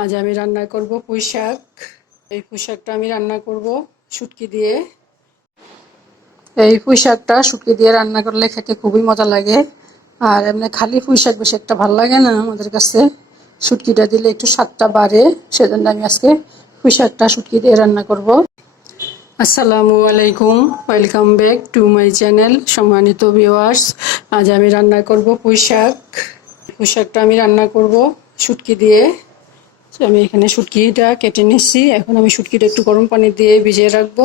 আজ আমি রান্না করব পুঁই শাক। এই পুঁই শাকটা আমি রান্না করব শুটকি দিয়ে। এই পুঁই শাকটা শুটকি দিয়ে রান্না করলে খেতে খুবই মজা লাগে। আর এমনি খালি পুঁই শাক বেশি একটা ভালো লাগে না আমাদের কাছে। শুটকিটা দিলে একটু স্বাদটা বাড়ে, সেজন্য আমি আজকে পুঁই শাকটা শুটকি দিয়ে রান্না করব। আসসালামু আলাইকুম, welcome back to my channel, সম্মানিত ভিউয়ার্স। আজ আমি রান্না করব পুঁই শাক। পুঁই শাকটা আমি রান্না করব শুটকি দিয়ে। আমি এখানে শুটকিটা কেটে নিচ্ছি এখন আমি শুটকিটা একটু গরম পানি দিয়ে ভিজিয়ে রাখব।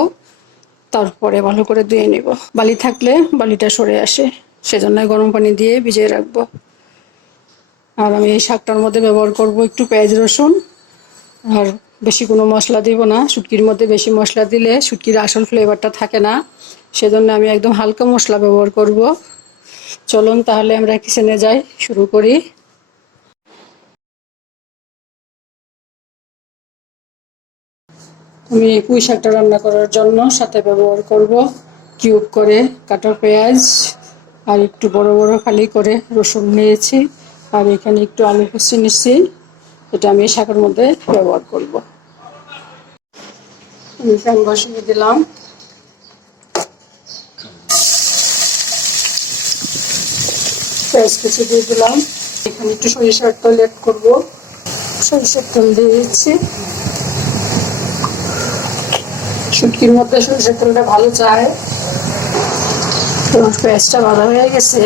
তারপরে ভালো করে ধুয়ে নেব। বালি থাকলে বালিটা সরে আসে সেজন্য গরম পানি দিয়ে ভিজিয়ে রাখব। আর আমি এই শাকটার মধ্যে ব্যবহার করব একটু পেঁয়াজ রসুন। আর বেশি কোনো মশলা দিব না। শুটকির মধ্যে বেশি মশলা দিলে শুটকির আসল ফ্লেভারটা থাকে না। সেজন্য আমি একদম হালকা মশলা ব্যবহার করব। চলুন তাহলে আমরা কিচেনে যাই, শুরু করি। আমি পুঁই শাকটা রান্না করার জন্য সাথে ব্যবহার করব কিউব করে কাটা পেঁয়াজ, আর একটু বড় বড় খালি করে রসুন নিয়েছি। আর এখানে একটু আলু কুচি নিচ্ছি এটা আমি শাকের মধ্যে ব্যবহার করব। আমি ফ্যান বসিয়ে দিলাম। পেঁয়াজ কুচি দিয়ে দিলাম। এখানে একটু সরিষার তেল অ্যাড করব। সরিষার তেল দিয়ে দিচ্ছি। শুটকির মধ্যে সরিষার তেলটা ভালো চায় তোমার পেঁয়াজটা ভালো হয়ে গেছে,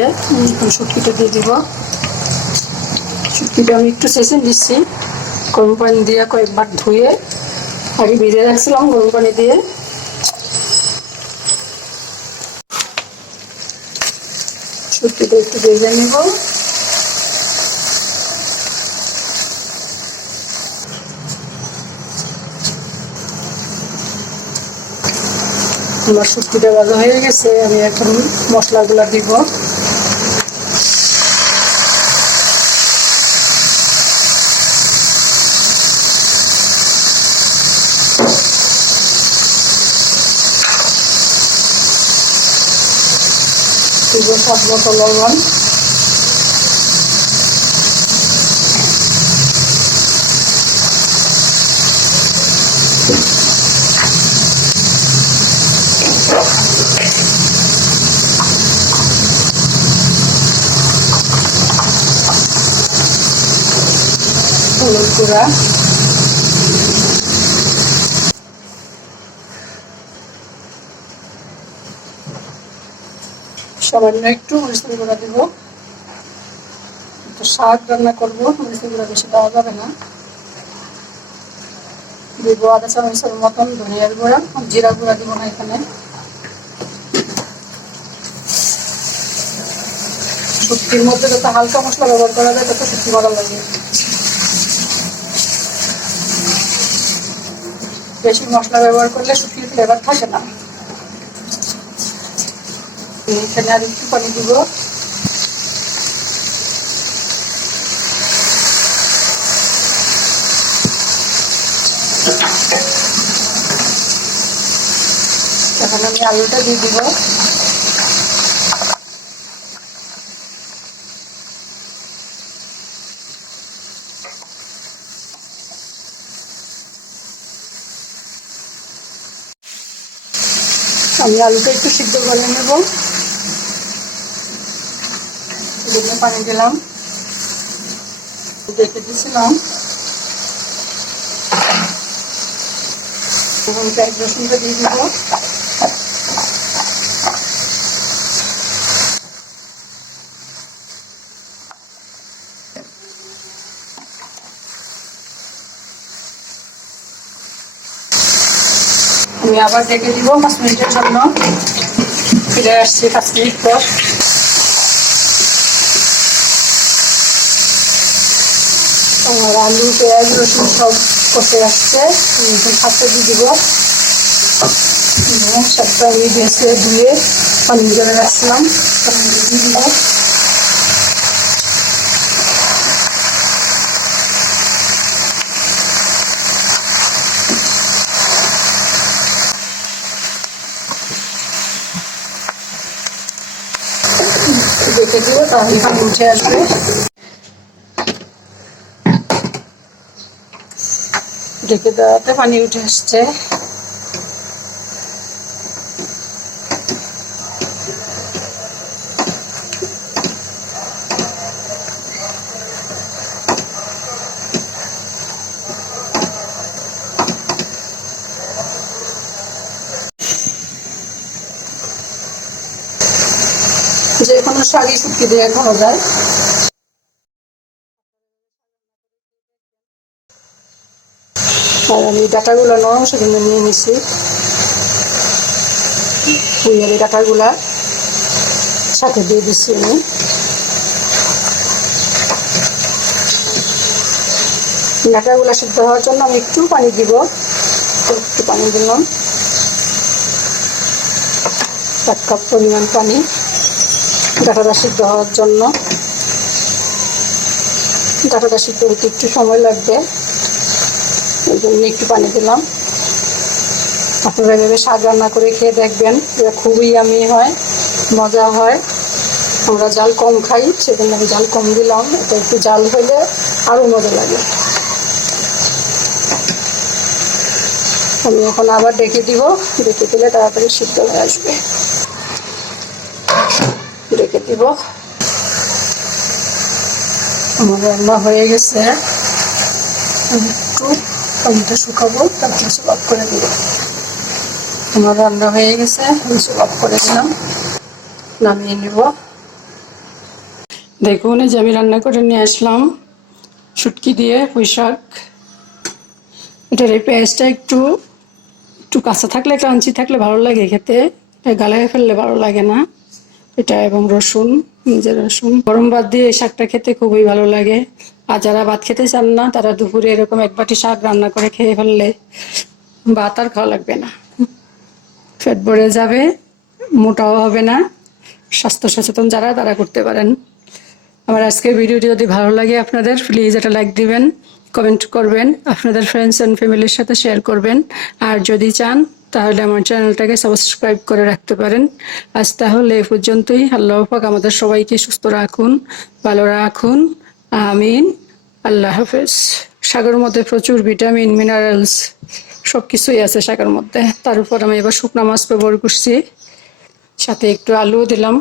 এখন শুটকিটা দিয়ে দিব। শুটকিটা আমি একটু চেঁচে দিচ্ছি গরম পানি দিয়ে কয়েকবার ধুয়ে, আগে ভিজে রাখছিলাম গরম পানি দিয়ে। শুটকিটা একটু ভেজে নেব। আমার শুক্তিটা ভালো হয়ে গেছে আমি এখন মশলাগুলো দিব। দিব স্বাদ মতো লবণ। হলুদ গুঁড়া। সামান্য একটু মরিচের গুঁড়া দিব। শাক রান্না করব মরিচের গুঁড়া বেশি দেওয়া যাবে না। দিব আধা চামচের মতন ধনিয়ার গুঁড়া জিরা গুঁড়া দিব না এখানে। শুটকির মধ্যে যত হালকা মশলা ব্যবহার করা যায়, তত শুটকি ভালো লাগে। বেশি মশলা ব্যবহার করলে শুকিয়ে ফ্লেভার থাকে না। এখানে আর একটু পানি দিব। এখন আমি আলুটা দিয়ে দিব। আমি আলুটা একটু সিদ্ধ করে নেব। পানি দিলাম। দেখে দিয়েছিলাম। এবং পেঁয়াজ রসুনটা দিয়ে দিব। আমি আবার ডেকে দিব, পাঁচ মিনিটের জন্য। ফিরে আসছি পাঁচ মিনিট পর। আমার আলু, পেঁয়াজ, রসুন সব কষে আসছে। সাথে দিয়ে দিব। সাতটা আমি বেছে ধুয়ে পানি জলে রাখছিলাম। দিয়ে দিব। দেখে দিব তাহলে পানি উঠে আসবে। ঢেকে দেওয়াতে পানি উঠে আসছে। কোনো শাড়ি শুকি দিয়ে খাওয়া যায়? আর আমি ডাটাগুলো নরম সেজন্য নিয়ে নিছি। পুইয়ের এই ডাটাগুলা সাথে দিয়ে দিচ্ছি আমি। ডাটাগুলা সিদ্ধ হওয়ার জন্য আমি একটু পানি দিব। একটু পানি দিলাম। এক কাপ পরিমাণ পানি। ডাটাটা সিদ্ধ হওয়ার জন্য। ডাটাটা সিদ্ধ হতে একটু সময় লাগবে। এই জন্য একটু পানি দিলাম। আপনারা এভাবে শাক রান্না করে খেয়ে দেখবেন এটা খুবই আমি হয়, মজা হয়। আমরা জাল কম খাই, সেজন্য আমি জাল কম দিলাম। এটা একটু জাল হলে আরও মজা লাগে। আমি এখন আবার ডেকে দিব। ডেকে দিলে তাড়াতাড়ি সিদ্ধ হয়ে আসবে। আমার রান্না হয়ে গেছে। একটু পানিটা শুকাবো, তারপরে সব অফ করে দিব। আমার রান্না হয়ে গেছে, আমি সব অফ করে দিলাম, নামিয়ে নিব। দেখুন যে আমি রান্না করে নিয়ে আসলাম, শুটকি দিয়ে পুঁই শাক। এটার এই পেঁয়াজটা একটু একটু কাঁচা থাকলে, ক্রাঞ্চি থাকলে ভালো লাগে খেতে। এটা গালায় ফেললে ভালো লাগে না। এটা এবং রসুন যে রসুন। গরম ভাত দিয়ে এই শাকটা খেতে খুবই ভালো লাগে। আর যারা ভাত খেতে চান না, তারা দুপুরে এরকম এক বাটি শাক রান্না করে খেয়ে ফেললে ভাত আর খাওয়া লাগবে না। পেট ভরে যাবে, মোটাও হবে না। স্বাস্থ্য সচেতন যারা, তারা করতে পারেন। আমার আজকের ভিডিওটি যদি ভালো লাগে আপনাদের প্লিজ এটা লাইক দিবেন কমেন্ট করবেন, আপনাদের ফ্রেন্ডস অ্যান্ড ফ্যামিলির সাথে শেয়ার করবেন। আর যদি চান তাহলে আমার চ্যানেলটাকে সাবস্ক্রাইব করে রাখতে পারেন। আজ তাহলে এ পর্যন্তই। আল্লাহ পাক আমাদের সবাইকে সুস্থ রাখুন, ভালো রাখুন। আমিন। আল্লাহ হাফেজ। সাগর মধ্যে প্রচুর ভিটামিন মিনারেলস সব কিছুই আছে শাকের মধ্যে। তার উপর আমি এবার শুকনো মাছ ব্যবহার করছি। সাথে একটু আলুও দিলাম।